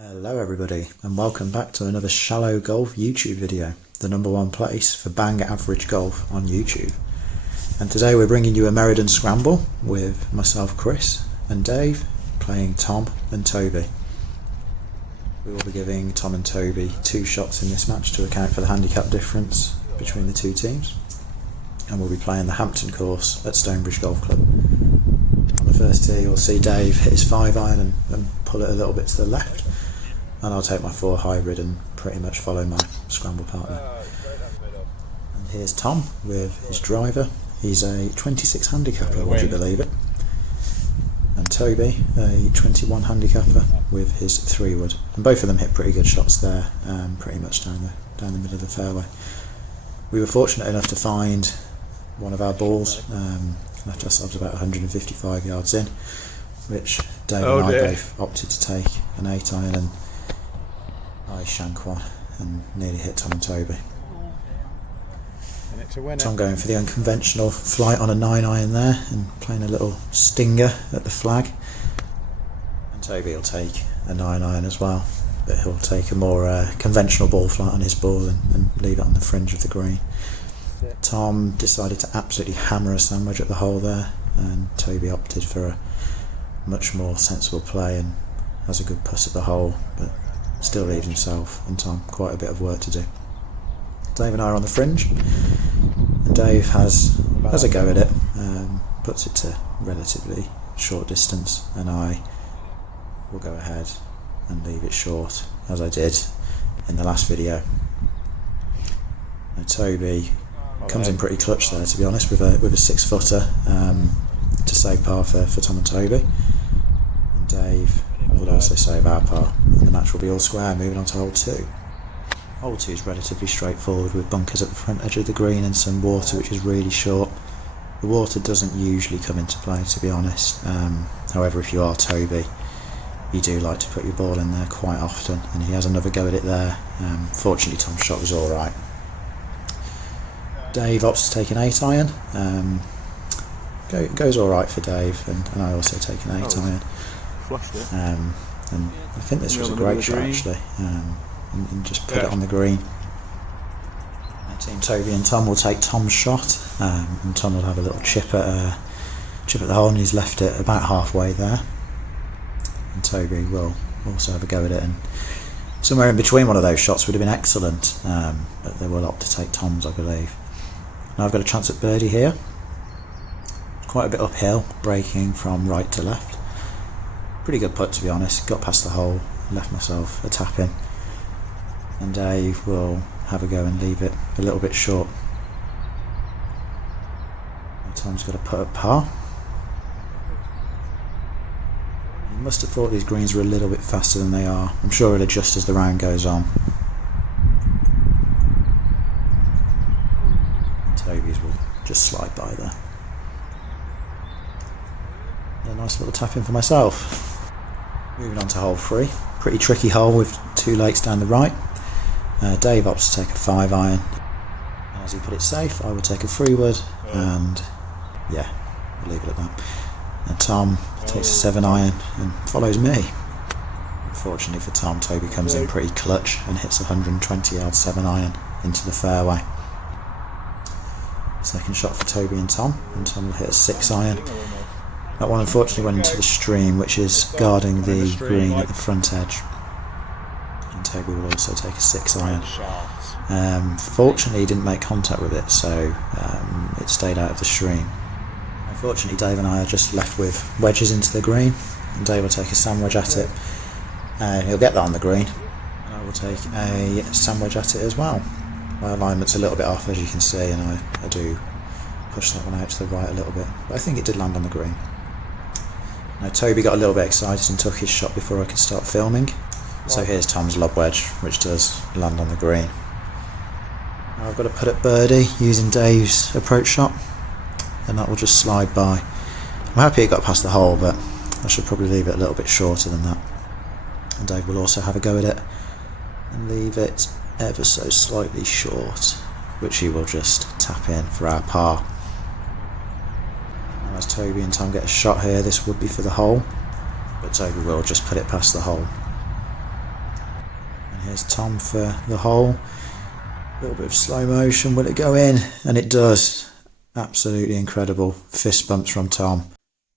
Hello everybody and welcome back to another shallow golf YouTube video, the #1 place for bang average golf on YouTube. And today we're bringing you a Meriden Scramble with myself, Chris, and Dave playing Tom and Toby. We will be giving Tom and Toby 2 shots in this match to account for the handicap difference between the 2 teams, and we'll be playing the Hampton course at Stonebridge Golf Club. On the first tee you'll see Dave hit his 5-iron and pull it a little bit to the left, and I'll take my 4 hybrid and pretty much follow my scramble partner. And here's Tom with his driver. He's a 26 handicapper, would you believe it? And Toby, a 21 handicapper with his 3-wood. And both of them hit pretty good shots there, pretty much down the middle of the fairway. We were fortunate enough to find one of our balls, left ourselves about 155 yards in, which Dave and I both opted to take an 8-iron, and I shank one and nearly hit Tom and Toby. And it's a winner. Tom going for the unconventional flight on a 9-iron there and playing a little stinger at the flag. And Toby will take a 9-iron as well, but he'll take a more conventional ball flight on his ball and leave it on the fringe of the green. Tom decided to absolutely hammer a sandwich at the hole there, and Toby opted for a much more sensible play and has a good putt at the hole, but still leaves himself and Tom quite a bit of work to do. Dave and I are on the fringe, and Dave has a go at it, puts it to relatively short distance, and I will go ahead and leave it short, as I did in the last video. And Toby comes in pretty clutch there, to be honest, with a 6-footer to save par for Tom and Toby. And Dave will also save our par, and the match will be all square. Moving on to hole 2. Hole 2 is relatively straightforward, with bunkers at the front edge of the green and some water which is really short. The water doesn't usually come into play, to be honest. However, if you are Toby, you do like to put your ball in there quite often, and he has another go at it there. Fortunately Tom's shot was alright. Dave opts to take an 8-iron. Goes alright for Dave, and I also take an 8-iron. Flushed it. And I think this was a great shot actually, and just put it on the green. Team Toby and Tom will take Tom's shot, and Tom will have a little chip at the hole, and he's left it about halfway there. And Toby will also have a go at it, and somewhere in between one of those shots would have been excellent, but they will opt to take Tom's, I believe. Now I've got a chance at birdie here, quite a bit uphill, breaking from right to left. Pretty good putt, to be honest. Got past the hole, left myself a tap in, and Dave will have a go and leave it a little bit short. And Tom's got a putt at par. He must have thought these greens were a little bit faster than they are. I'm sure it'll adjust as the round goes on. And Toby's will just slide by there. A nice little tap in for myself. Moving on to hole 3, pretty tricky hole with 2 lakes down the right. Dave opts to take a 5-iron, and as he put it safe, I will take a 3-wood, and yeah, we'll leave it at that. And Tom takes a 7-iron and follows me. Unfortunately for Tom, Toby comes in pretty clutch and hits a 120-yard 7-iron into the fairway. Second shot for Toby and Tom will hit a 6-iron. That one unfortunately went into the stream, which is guarding the green at the front edge. And Toby will also take a 6-iron. Fortunately he didn't make contact with it, so it stayed out of the stream. Unfortunately Dave and I are just left with wedges into the green, and Dave will take a sandwich at it, and he'll get that on the green, and I will take a sandwich at it as well. My alignment's a little bit off, as you can see, and I do push that one out to the right a little bit, but I think it did land on the green. Now Toby got a little bit excited and took his shot before I could start filming, so here's Tom's lob wedge, which does land on the green. Now I've got to put it birdie using Dave's approach shot, and that will just slide by. I'm happy it got past the hole, but I should probably leave it a little bit shorter than that. And Dave will also have a go at it and leave it ever so slightly short, which he will just tap in for our par. As Toby and Tom get a shot here, this would be for the hole, but Toby will just put it past the hole. Here's Tom for the hole. A little bit of slow motion. Will it go in? And it does. Absolutely incredible. Fist bumps from Tom.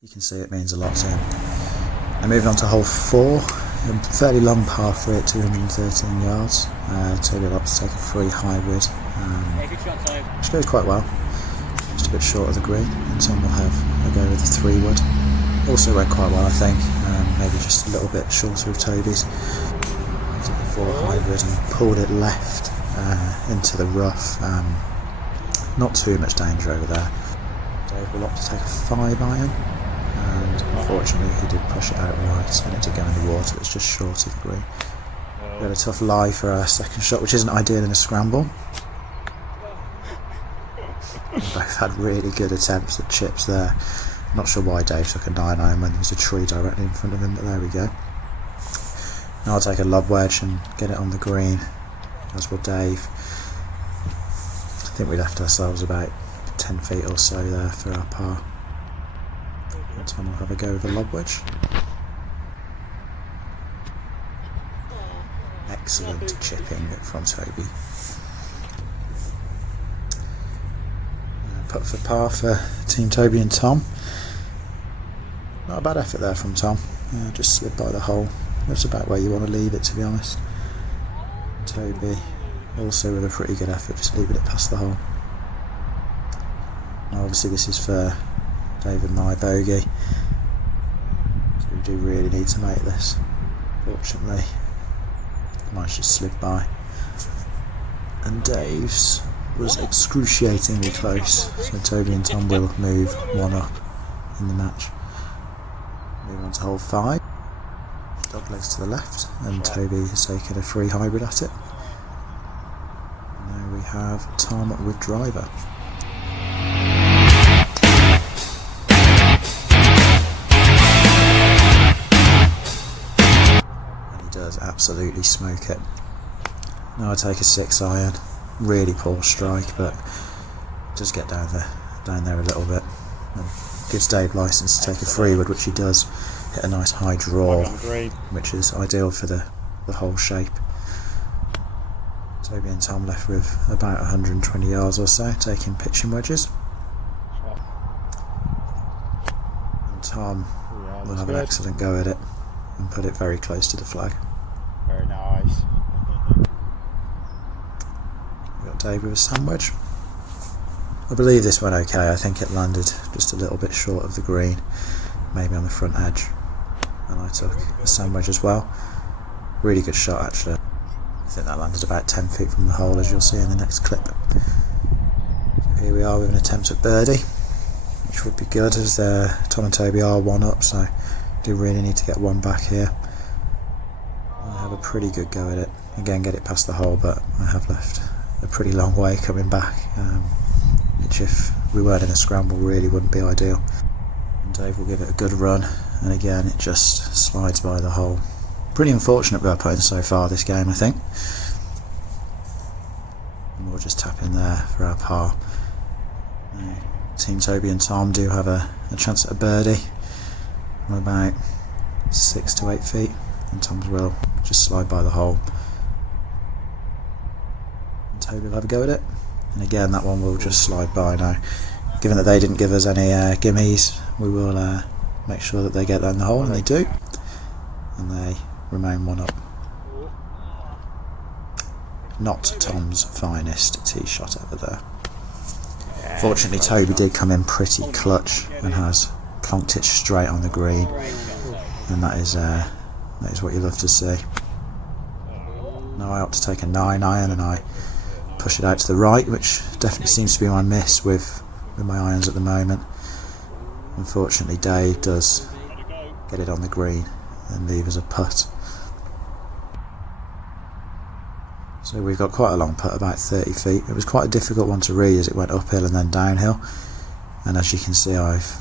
You can see it means a lot to him. And moving on to hole 4. A fairly long par 3 at 213 yards. Toby will opt to take a free hybrid. Which goes quite well. Just a bit short of the green. And Tom will have a go with the 3-wood. Also went quite well, I think. Maybe just a little bit shorter of Toby's. Took a 4 hybrid and pulled it left into the rough. Not too much danger over there. Dave will opt to take a 5 iron, and unfortunately he did push it out right and it did go in the water. It's just short of the green. We had a tough lie for our second shot, which isn't ideal in a scramble. We both had really good attempts at chips there. Not sure why Dave took a 9 iron when there was a tree directly in front of him, but there we go. Now I'll take a lob wedge and get it on the green, as will Dave. I think we left ourselves about 10 feet or so there for our par. And Tom will have a go with a lob wedge. Excellent chipping from Toby. Putt for par for Team Toby and Tom. Not a bad effort there from Tom. Just slid by the hole. That's about where you want to leave it, to be honest. Toby also with a pretty good effort, just leaving it past the hole. Now obviously this is for Dave and my bogey, so we do really need to make this. Fortunately, mine's just slid by. And Dave's was excruciatingly close, so Toby and Tom will move 1 up in the match. Moving on to hole 5. Dog legs to the left, and Toby has taken a free hybrid at it. And there we have Tom with driver. And he does absolutely smoke it. Now I take a 6 iron. Really poor strike, but just get down there a little bit. And gives Dave license to take a 3-wood, which he does. Hit a nice high draw, which is ideal for the whole shape. Toby and Tom left with about 120 yards or so, taking pitching wedges. And Tom will have an excellent go at it and put it very close to the flag. Very nice. We've got Dave with a sand wedge. I believe this went okay. I think it landed just a little bit short of the green, maybe on the front edge. And I took a sand wedge as well. Really good shot actually. I think that landed about 10 feet from the hole, as you'll see in the next clip. So here we are with an attempt at birdie, which would be good as Tom and Toby are 1 up, so do really need to get 1 back here. I have a pretty good go at it. Again, get it past the hole, but I have left a pretty long way coming back, which if we weren't in a scramble really wouldn't be ideal. And Dave will give it a good run, and again it just slides by the hole. Pretty unfortunate with our putting so far this game, I think. And we'll just tap in there for our par. Now, Team Toby and Tom do have a chance at a birdie from about 6 to 8 feet, and Tom's will just slide by the hole. And Toby will have a go at it, and again that one will just slide by now. Given that they didn't give us any gimmies, we will make sure that they get that in the hole, and they do. And they remain 1 up. Not Tom's finest tee shot ever there. Fortunately, Toby did come in pretty clutch and has plonked it straight on the green, and that is what you love to see. Now I opt to take a 9 iron and I push it out to the right, which definitely seems to be my miss with my irons at the moment. Unfortunately, Dave does get it on the green and leave us a putt. So we've got quite a long putt, about 30 feet. It was quite a difficult one to read as it went uphill and then downhill, and as you can see I've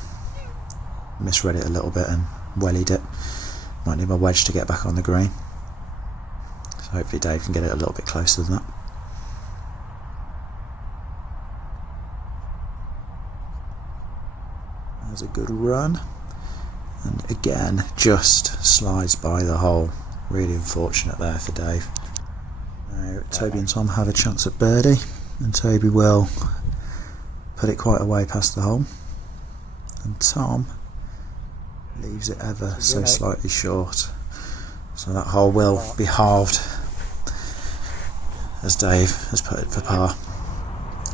misread it a little bit and wellied it. Might need my wedge to get back on the green, so hopefully Dave can get it a little bit closer than that. There's a good run, and again just slides by the hole. Really unfortunate there for Dave. Now Toby and Tom have a chance at birdie, and Toby will put it quite a way past the hole, and Tom leaves it ever so slightly short, so that hole will be halved as Dave has put it for par.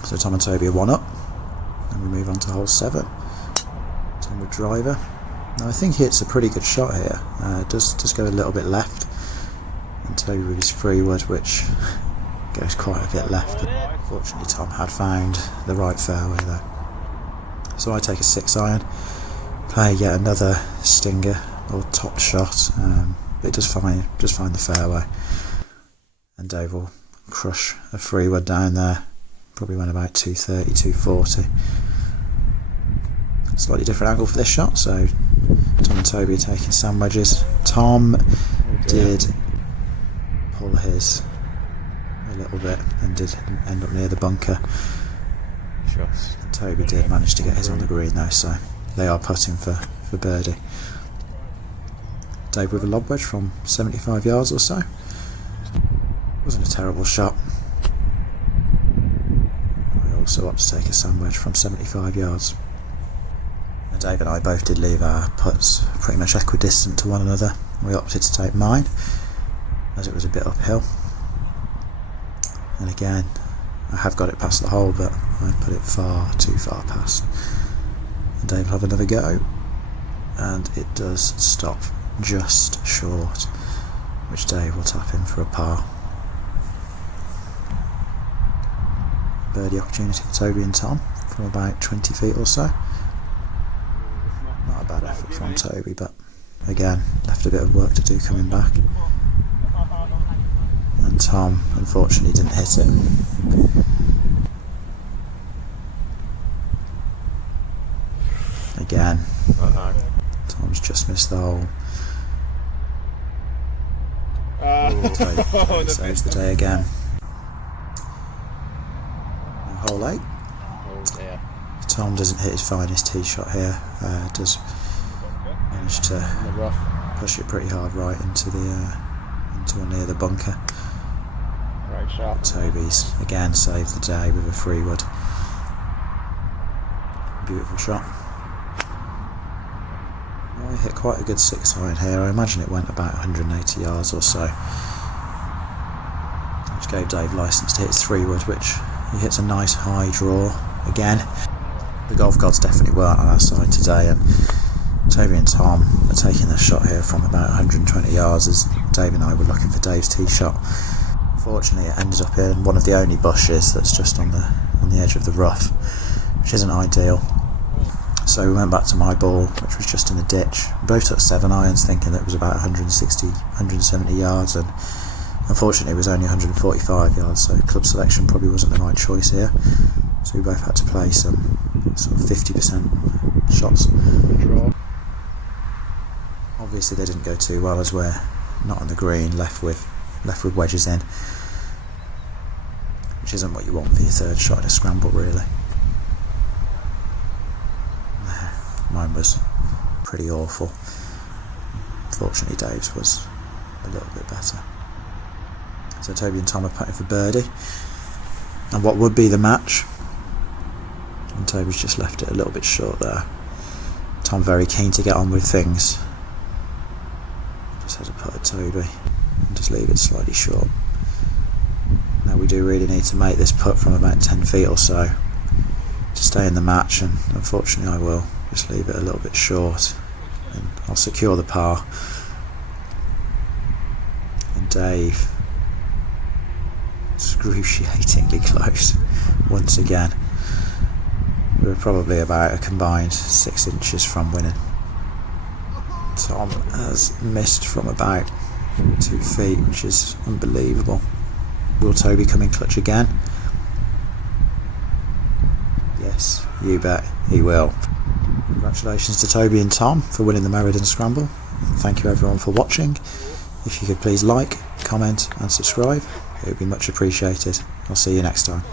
So Tom and Toby are 1 up, and we move on to hole 7. Tom with driver. Now I think he hits a pretty good shot here. Does go a little bit left, and Toby with his 3-wood, which goes quite a bit left, but fortunately Tom had found the right fairway though. So I take a 6-iron, play yet another stinger or top shot, but it does find the fairway, and Dave will crush a 3-wood down there. Probably went about 230, 240. Slightly different angle for this shot, so Tom and Toby are taking sand wedges. Tom did pull his a little bit and did end up near the bunker. And Toby did manage to get his on the green though, so they are putting for birdie. Dave with a lob wedge from 75 yards or so. Wasn't a terrible shot. I also opted to take a sand wedge from 75 yards. And Dave and I both did leave our putts pretty much equidistant to one another. We opted to take mine as it was a bit uphill. And again, I have got it past the hole, but I put it far too far past. And Dave will have another go, and it does stop just short, which Dave will tap in for a par. Birdie opportunity for Toby and Tom from about 20 feet or so. Not a bad effort from Toby, but again, left a bit of work to do coming back. And Tom unfortunately didn't hit it. Again, Tom's just missed the hole. Toby saves the day again. Now hole 8. Tom doesn't hit his finest tee shot here. Does manage to push it pretty hard right into or near the bunker. Great shot. Toby's again saved the day with a 3-wood. Beautiful shot. Well, he hit quite a good 6-iron here. I imagine it went about 180 yards or so, which gave Dave licence to hit his 3-wood, which he hits a nice high draw again. The golf gods definitely weren't on our side today, and Toby and Tom are taking their shot here from about 120 yards as Dave and I were looking for Dave's tee shot. Unfortunately, it ended up in one of the only bushes that's just on the edge of the rough, which isn't ideal. So we went back to my ball, which was just in the ditch. We both took 7-irons thinking that it was about 160, 170 yards, and unfortunately it was only 145 yards, so club selection probably wasn't the right choice here. So we both had to play some sort of 50% shots. Obviously they didn't go too well as we're not on the green, left with wedges in, which isn't what you want for your third shot in a scramble really. Mine was pretty awful. Fortunately Dave's was a little bit better. So Toby and Tom are putting for birdie, and what would be the match, and Toby's just left it a little bit short there. Tom very keen to get on with things. Just had to put a Toby and just leave it slightly short. Now we do really need to make this putt from about 10 feet or so to stay in the match, and unfortunately I will just leave it a little bit short, and I'll secure the par. And Dave, excruciatingly close once again. We were probably about a combined 6 inches from winning. Tom has missed from about 2 feet, which is unbelievable. Will Toby come in clutch again? Yes, you bet he will. Congratulations to Toby and Tom for winning the Meriden Scramble. Thank you everyone for watching. If you could please like, comment and subscribe, it would be much appreciated. I'll see you next time.